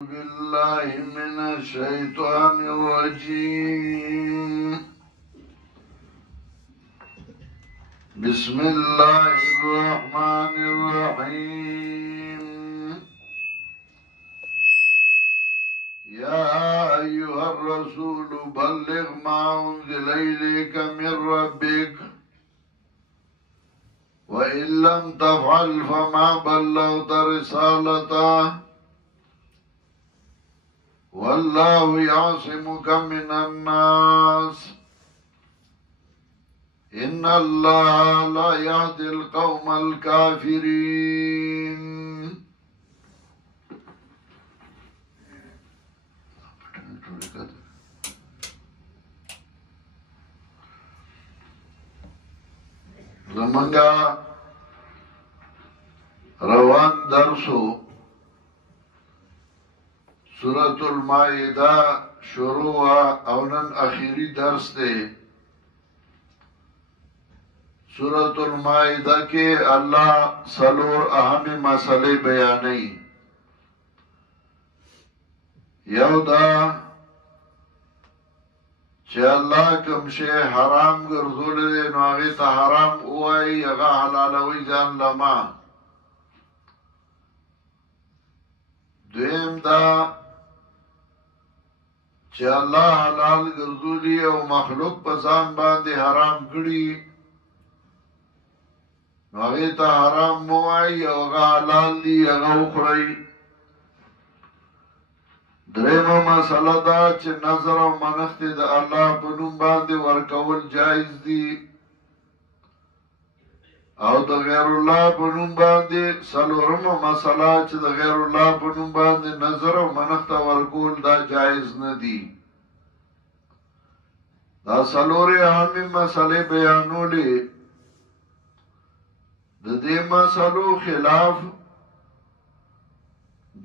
بالله من الشيطان الرجيم. بسم الله الرحمن الرحيم. يا أيها الرسول بلغ ما أنزل إليك من ربك وإن لم تفعل فما بلغت رسالته والله يعصمك من الناس إن الله لا يهدي القوم الكافرين. زمانگا روان درسو سورة المائدہ شروع اونن اخیری درس دے. سورة المائدہ کے اللہ سلور اہم مسئلے بیانی. یو دا چه اللہ کم شے حرام گرزول دے نو آغی تا حرام اوائی اغا حلالوی جان لما. دویم دا چه اللہ حلال گرزولی او مخلوق پسان باندے حرام کری نو آغی تا حرام موائی او اغا حلال دی اغا اخرائی. دریم مسئلہ دا چه نظر و منخت دا اللہ پنوم باندے ورکول جائز دی او دا غیر اللہ پنوم باندے. سلورم مسئلہ چه دا غیر اللہ پنوم باندے نظر و منخت ورکول دا جائز ندی. دا سلور اہمی مسئلے بیانو لے. دا دے مسئلو خلاف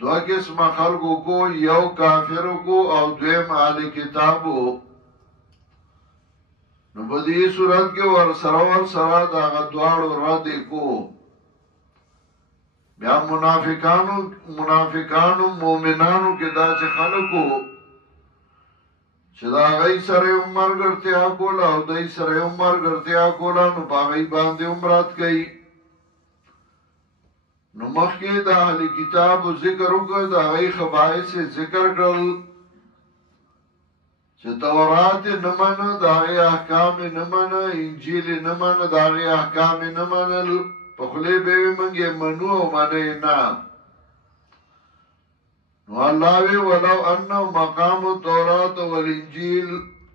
دو قسم خلقو کو یو کافرو کو او دویم آل کتابو. نو بدی صورت کے ورسرور سرا دا غدوار رد کو بیا منافقانو مومنانو کے دا چه خلقو چه دا غی سر عمر گرتیا کولا او دای سر عمر گرتیا کولا نو پا غی باندے عمرات گئی. نو مخی دا اہل کتاب ذکر اگر دا غی خبائش سے ذکر کرل چه تورات نمن دا غی احکام نمن انجیل نمن دا غی احکام نمن پخلے بیوی منگے منو و منی نا. نو اللہ وی ولو انہو مقام التورات والانجیل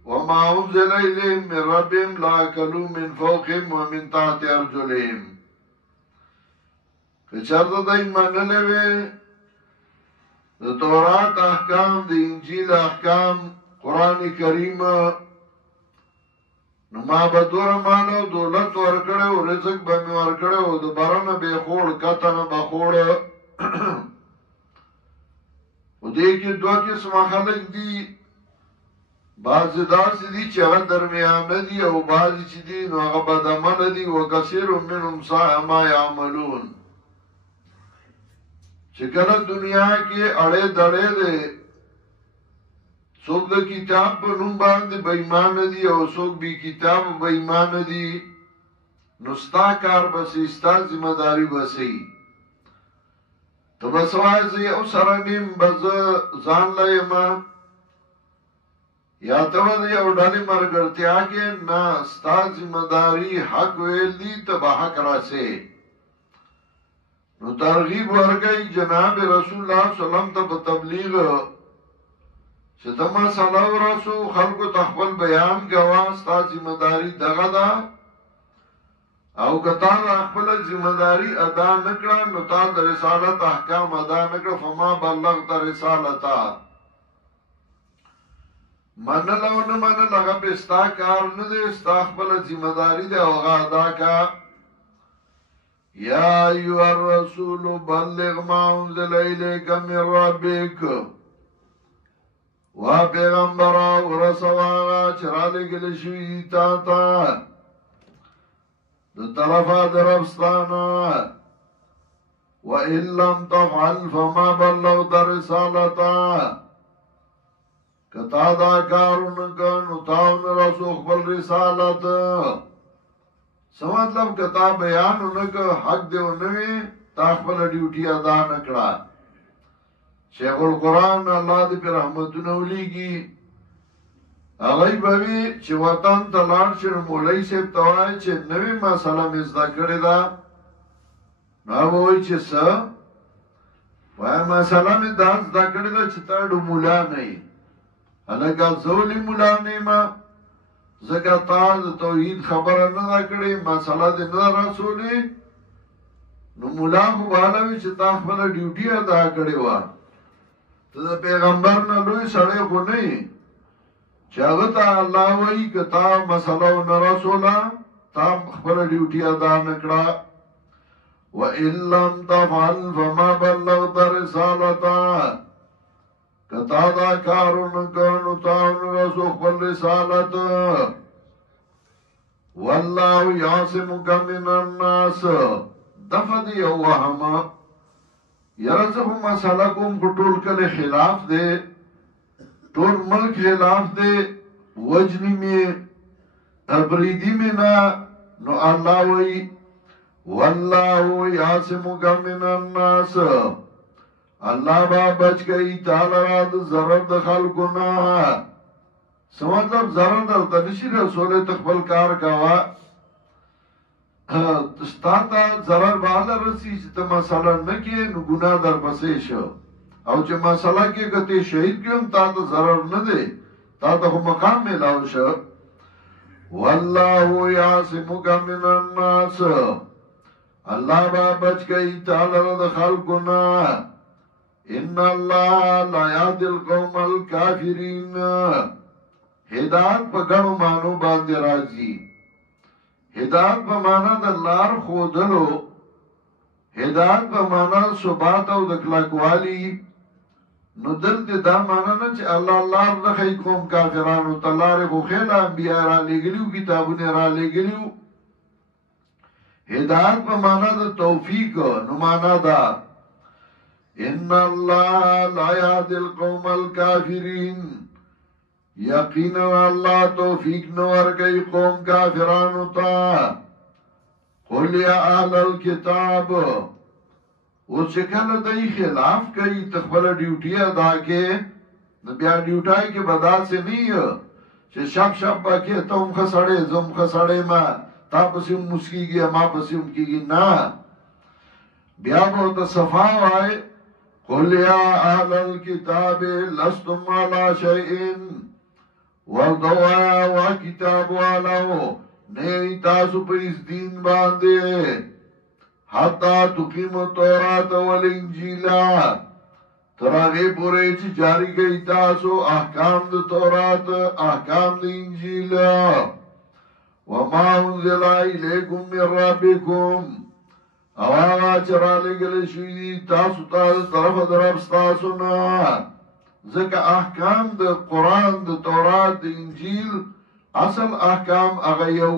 وما انزل الیہم من ربهم لاکلو من فوقهم ومن تحت ارجلهم. کہ چرد دا ایمان لوے دا تورات احکام دا انجیل احکام قرآن کریم نو ما بدور مانو دولت ورکڑے و رزق بمی ورکڑے و دا بران بے خوڑ کتن بخوڑ. و دیکی دو قسم خلق دی. بعض داس دی چه اغا درمیان دی او بعضی چی دی نو اغا بدمن دی و کثیر منهم ساء ما یعملون. چکل دنیا کے اڑے دڑے دے سوک دا کتاب پر نم باند بیمان دی او سوک بھی کتاب بیمان دی نستا کار بسی استا ذمہ داری بسی. تو بسوائی زی او سرنیم بز زان لئے ما یا تو دی او ڈالی مرگرتی آگے نا استا ذمہ داری حق ویل دی تبا حق راسے. نو ترغیب ورگئی جناب رسول اللہ صلی اللہ علیہ وسلم تا تبلیغ چه دما صلاح رسو خلقو تخبل بیان گواز تا ذمہ داری دغا دا او کتا دا اخبل ذمہ داری ادا نکڑا نو تا دا رسالت احکام ادا نکڑا فما بلغت رسالتا. من لو نمن لگا پستا کار ندے استا اخبل ذمہ داری دے اوغا ادا کا. یا ایوہ الرسول بلغ ما انزل الیک من ربک و پیغمبرا و رسوانا چرالی گلشوی تا دا طرفا درفستانا وَإِن لَّمْ تَفْعَلْ فَمَا بَلَّغْتَ رِسَالَتَهُ کتا دا کارونه کن تاو نه رسو خپل رسالت څه مطلب کتا بیانونه که حق دیو نوی تا خپل ډیوټي ادا نکړه شیخ القرآن الله دې په رحمتونو ولیږي هغه به وی چې وطن ته لاړ شي مولوي صاحب ته وایي چې نوې مسله مې زده کړې ده نو وایي چې څه وایي مسله مې دا زده کړې ده چې تا ډو مولا نه یې هلکه زولی مولا نه ما ځکه تا د توحید خبره نه ده کړې مسله دې نه رسولې نو مولا خو بالا وي چې تا خپله ډیوټي ادا کړې وه ته د پیغمبر نه لوی سړی خو نه یې چې هغه ته الله وایي که تا مسله ونه رسوله تا خپله ډیوټي ادا نه کړه وَإِن لَّمْ تَفْعَلْ فَمَا بَلَّغْتَ رِسَالَتَهُ که تا دا کارونه کړو تا ونه رسو خپل رسالت وَاللَّهُ يَعْصِمُكَ مِنَ النَّاسِ دفع دی یو وهمه یاره زه خو مسله کوم خو ټول کله خلاف دی ټول ملک خلاف دی وجنی می ابریدی می نا نو الله وی والله یعصمک من الناس الله با بچ گئی تعالی را د ضرر د خلکو نه سمجھب ضرر در تنشی رسول تخبل کار کوا ستاتا ضرر بالا رسی چې ته مسله نه کې نو ګناه در پسې شو او چې مسله کې کته شهید کېم تا ته ضرر نه دی تا ته مقام ملاو شو والله یعصمک من الناس الله با بچ گئی تعالی د خلقو نه ان الله لا یهدی القوم الکافرین هدایت په ګڼو مانو باندې راځي هدایت په معنا د لار خودلو هدایت په معنا ثبات او د کلکوالی نو دلته دا معنا نه چې الله لار نه خی کوم کافرانو تلاره خو خیل انبیاء را لګلیو کتابونه را لګلیو هدایت په معنا د توفیق نو معنا دا ان الله لا یهدی القوم الکافرین یقینا الله توفیق نور گئی قوم کافرانو تا قل یا اهل الكتاب او چې کله دای خلاف کوي تخبل ډیوټي ادا کې نو بیا ډیوټای کې بداسه نه چې شپ شپ باکې ته هم خسړې زم خسړې ما تا پسې مسکیږي ما پسې هم کیږي نه بیا به ته صفا وای قل یا اهل الكتاب لستم على شيء وردوا و کتاب والاو نئی تاسو پر اس دین باندے حتی تقیم التورات والانجیلا تراغی پورے چی جاری گئی تاسو احکام دا تورات احکام دا انجیلا وما انزل الیکم من ربکم او آغا چرا لگل شویدی تاسو تاسو طرف دربستاسو نا ځکه احکام د قرآن د تورات د انجیل اصل احکام هغه یو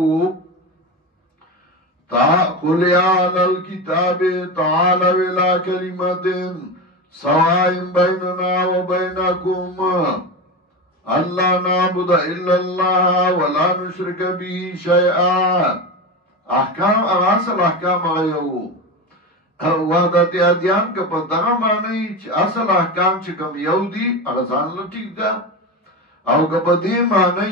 قل یا اهل الكتاب تعالوا الى کلمة سواء بیننا وبینکم الا نعبد الا الله ولا نشرک به شیئا احکام هغه اصل احکام هغه یو وحدت ادیان که په دغه معنی چې اصل احکام چې کوم یو دي هغه ځان له ټیک ده او که په دې معنی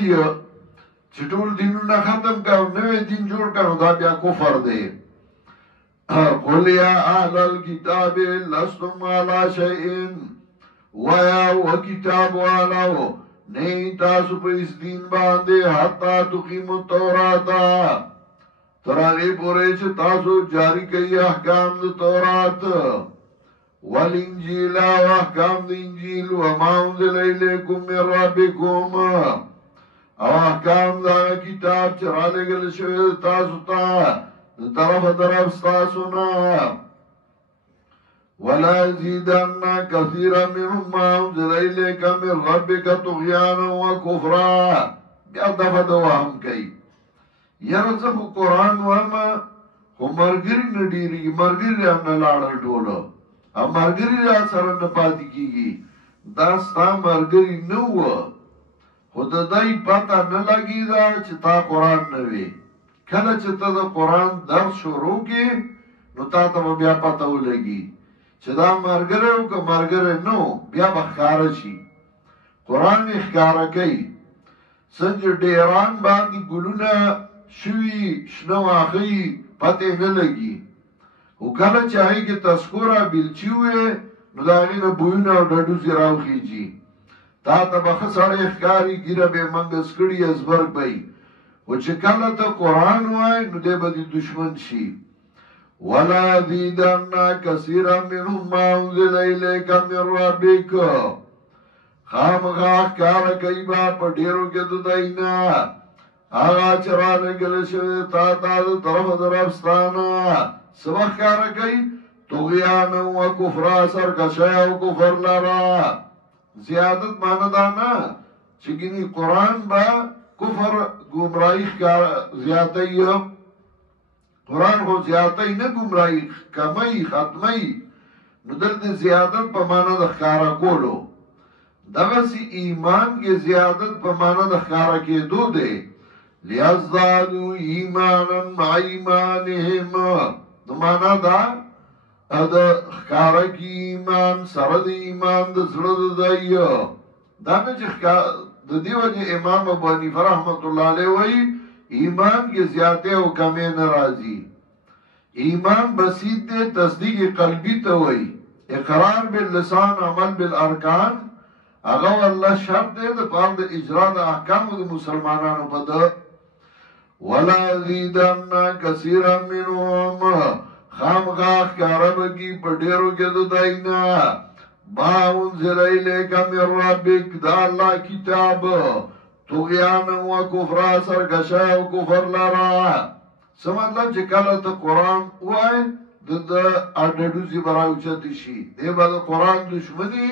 چې ټول دینونه ختم کړو نوې دین جوړ کړو دا بیا کفر دی قل یا اهل الكتاب لستم على شيء ويا وكتاب والاو نه تاسو په دین باندې حتا تقیموا التوراۃ تراغی پورے چھ تاسو جاری کئی احکام دا تورات والانجیل و احکام دا انجیل وما انزل الیکم من ربکم او احکام دا کتاب چرا لگل شوید تاسو تا طرف ستاسو نا ولا یزیدن کثیرا منهم ما انزل الیک من ربک طغیانا و کفرا بیا دفع دوام کئی یره زه خو قرآن وایم خو مرګري نه ډېرېږي، مرګري را نه لاړل ټوله او مرګري را سره نه پاتې کېږي. دا ستا مرګري نه وه، خو د دی پته نه لګېده چې تا قرآن نه وې. کله چې ته د قرآن درس شروع کړې نو تا ته به بیا پته ولګي چې دا مرګری و که مرګری نه و، بیا به ښکاره شي. قرآن یې ښکاره کوي. څنګه ډیران باندې ګلونه شوي شنه واښه یي پته نه لګي، خو کله چې هغې کې تذکره بیلچي وې نو د هغې نه بویونه او ډډوزې راوخیږي. تا ته به ښه سړی ښکاري، ږیره به یې منګس کړي ازبرګ به یي، خو چې کله ته قرآن وایې نو دی به دې دشمن شي. وَلَيَزِيدَنَّ كَثِيرًا مِنْهُمْ مَا أُنزِلَ إِلَيْكَ مِنْ رَبِّكَ خامخا ښکاره کوي به په ډېرو کې د دی نه هغه چې رالېږلی شوی تا ته د طرفه د رب ستا نه. څه به ښکاره کوي؟ طغیانا و کفره، سرکشی او کفر لره. زیادت معنی دا نه چې ګینې قرآن به کفر ګمراهي زیاتی، قرآن خو زیاتی نه ګمراهي، کمی ختمی. نو دلته زیادت په معنی د ښکاره کولو، دغسې ایمان کې زیادت په معنی د ښکاره کېدو دی. لیزدادوا ایمانا مع ایمانهم، نو معنی دا د ښکاره کې ایمان سره د ایمان د زړه د دی. دا نه چې د دې وجې امام ابو حنیفه رحمت الله علیه وایي ایمان کې زیاتې او کمې نه راځي. ایمان بسیط دی، تصدیق قلبي ته وایي، اقرار باللسان عمل بالارکان. هغه والله شرط دی د پاره د اجرا د احکامو د مسلمانانو په ده. وَلَيَزِيدَنَّ كَثِيرًا مِنْهُمْ خامخا ښکاره به کي په ډېرو کې د دی نه ما انزل الیک من ربک، دا الله کتاب، طغیانا و کفره، سرکشی او کفر لره. څه مطلب چې کله ته قرآن ووایې د ډډوزې به راوچتې شي، دی به د قرآن دشمني،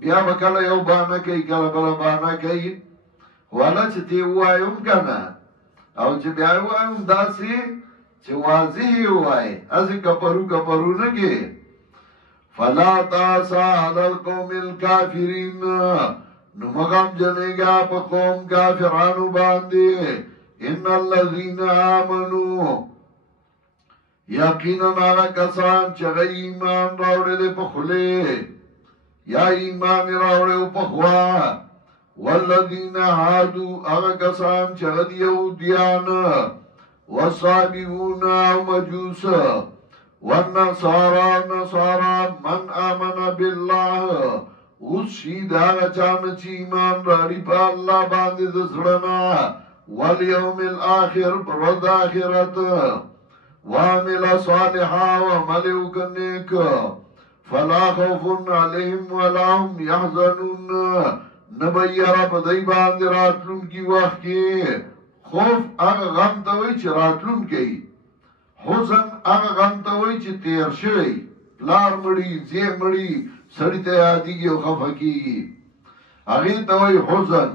بیا به کله یو بانه کوي کله بله بانه کوي. والا چې تی ووایم که نه، او چې بیا ووایم داسې چې واضح یې ووایې، هسې کپرو کپرو نه کې. فلا تاسا علی القوم الکافرین، نو مغم جنېږه په قوم کافرانو باندې. ان الذین آمنوا، یقینا هغه کسان چې هغه ایمان راوړی دی په خولې یا ایمان راوړی په خوا. والذین هادو، هغه کسان چې هغه د یهودیان، والصابئون او مجوس، والنصارى نصارى من آمن بالله. اوس شي د هغه چا نه چې ایمان راوړي په الله باندې د زړه نه، والیوم الاخر، په ورځ د آخرت، وعمل صالحا، وعمل وکړه نیک، فلا خوف علیهم ولا هم یحزنون، نه به یره په دی باندې راتلونکي وخت کې. خوف هغه غم ته وایي چې راتلونکی، حزن هغه غم ته وایي چې تیر شوی، پلار مړي زوی مړي سړي ته یادېږي او خفه کېږي، هغې ته وایي حزن.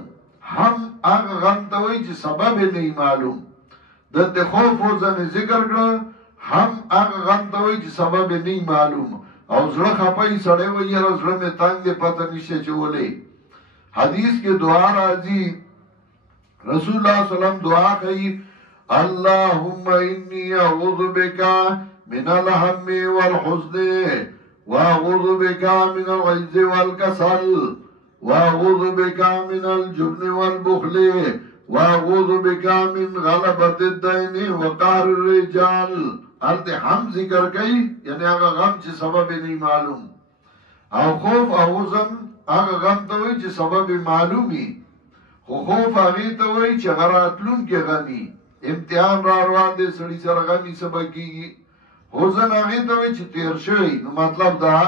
هم هغه غم ته وایي چې سبب یې نه معلوم، دلته خوف حزن ذکر کړه. هم هغه غم ته وایي چې سبب یې نه معلوم، او زړه خپه سړی وایي یاره زړه مې تنګ دی، پته نشته چې ولې. حدیث کې دعا راځي، رسول الله صلی الله علیه وسلم دعا کوي، اللهم انی اعوذ بک من الهم والحزن، واعوذ بک من العجز والکسل، واعوذ بک من الجبن والبخل، واعوذ بک من غلبة الدین وقهر الرجال. هلته هم ذکر کوي، یعنی هغه غم چې سبب نه معلوم، او خوف او حزن هغه غم ته وایي چې سبب معلومي، خو خوف هغې ته وایي چې هغه راتلونکي غمي، امتحان را روان دی سړي سره غمي څه به کېږي. حزن هغې ته وایي چې تیر شوی. نو مطلب دا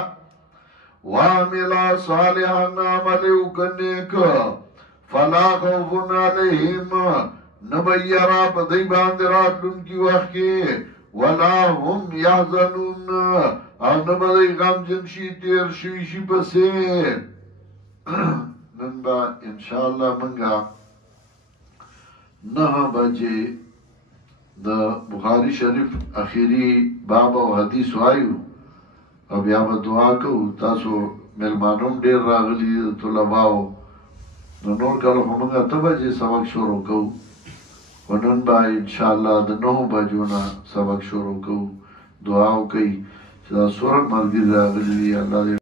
وعمل صالحا، عمل وکړه نیک، فلا خوف علیهم، نه به یره په دی باندې راتلونکي وخت کې، ولا هم یحزنون، او نه به دی غمجن شي تیر شوي شي پسې. نن به انشاءالله منګه 9 بجې د بخاری شریف اخیری باب او حدیث وایو او بیا به دعا کوو. تاسو میلمانوم ډېر راغلي طلباو، نو نور کله خو موږ 8 بجې سبق شروع کوو، خو نن به انشاءالله د 9 بجو نه سبق شروع کوو. دعا وکئ چې دا څومره ملګري راغلي دي، الله دې